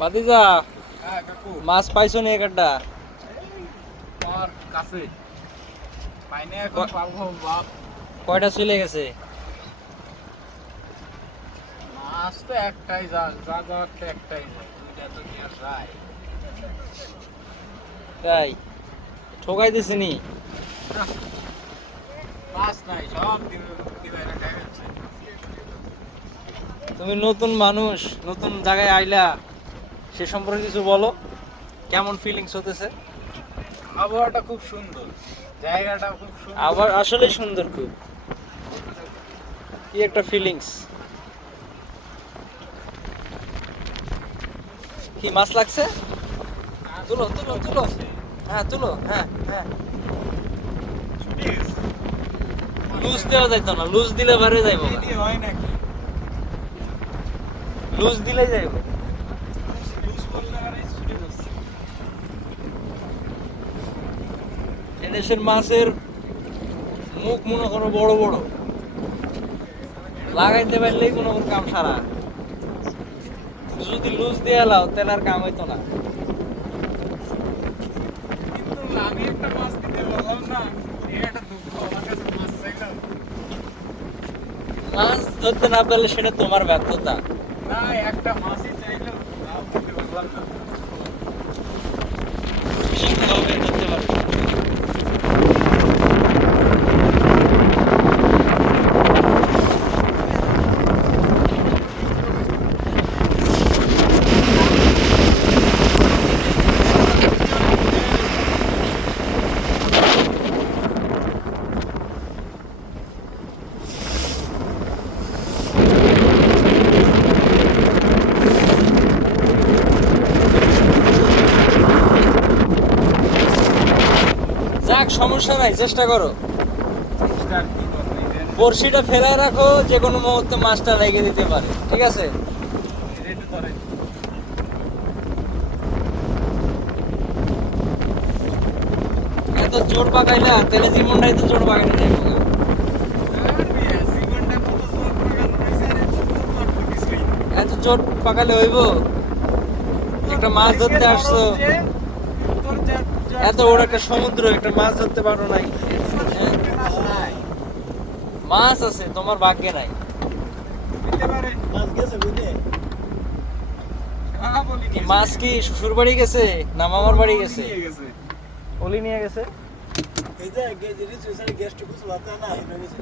ভাতিজা, হ্যাঁ কাকু, মাছ পাইছো নি একটা? পাওয়ার কাছে পাইনি এখন, পাবো বাপ। কয়টা চলে গেছে? মাছ তো একটাই, যা যা যাওয়ার তো একটাই যায়, দুইটা তো কি আর যায়? তাই ঠকাই দিছিনি? নাহ, মাছ নাই, সব দিবে রাখা গেছে। তুমি নতুন মানুষ, নতুন জায়গায় আইলা, সে সম্পর্কে কিছু বলো। কেমন ফিলিংস হতেছে? আবহাওয়াটা খুব সুন্দর, জায়গাটা খুব সুন্দর। আবার আসলে সুন্দর খুব। কি একটা ফিলিংস। কি মাছ লাগছে? তুলো তুলো তুলো। হ্যাঁ তুলো, হ্যাঁ হ্যাঁ। লুজ দেওয়া যাইতো না, লুজ দিলে বারে যাইবো না। হয় নাকি? লুজ দিলেই যাইব। লুজ করলে আর এই ছুটে যাচ্ছে। এদেশের মাছের মুখ মনে করো বড় বড়, লাগাইতে পারলেই কোনো কাম সারা। যদি লুজ দিয়ে লাও তাহলে আর কাম হইতো না। কিন্তু আমি একটা মাছ দিতে পারলাম না, এই একটা দুঃখ। আমার কাছে মাছ চাইলাম, মাছ ধরতে না পারলে সেটা তোমার ব্যর্থতা। না একটা মাছই চাইলাম, তাও দিতে পারলাম না। শিখতে হবে, ধরতে পারবে। যাক, সমস্যা নাই, চেষ্টা করো। চেষ্টা আর কি করবো, এই যে বড়শিটা ফেলায় রাখো, যে কোনো মুহূর্তে মাছটা লেগে দিতে পারে, ঠিক আছে? এটা একটু ধরে। এত জোর পাকাইলা তাহলে জীবনটাই তো জোর পাকাইতে যাইব গা। আর মিয়া, জীবনটা কত জোর পাকানো হয়েছে, আর এত জোর পাকানো কিছুই না। এত জোর পাকালে হইব? একটা মাছ ধরতে আসছো, যে তোর এত বড় একটা সমুদ্র, একটা মাছ ধরতে পারো নাই। হ্যাঁ? মাছ নাই, মাছ আছে, তোমার ভাগ্যে নাই। দিতে পারে। মাছ গেছে বুঝে হ্যাঁ, বলি কি নিয়েছে। মাছ কি শ্বশুর বাড়ি গেছে না মামার বাড়ি গেছে? নিয়ে গেছে। ওলি নিয়ে গেছে। এই যে গেজেরি সুইসাইড গেস্ট কুছ বাতা না হইনা গেছে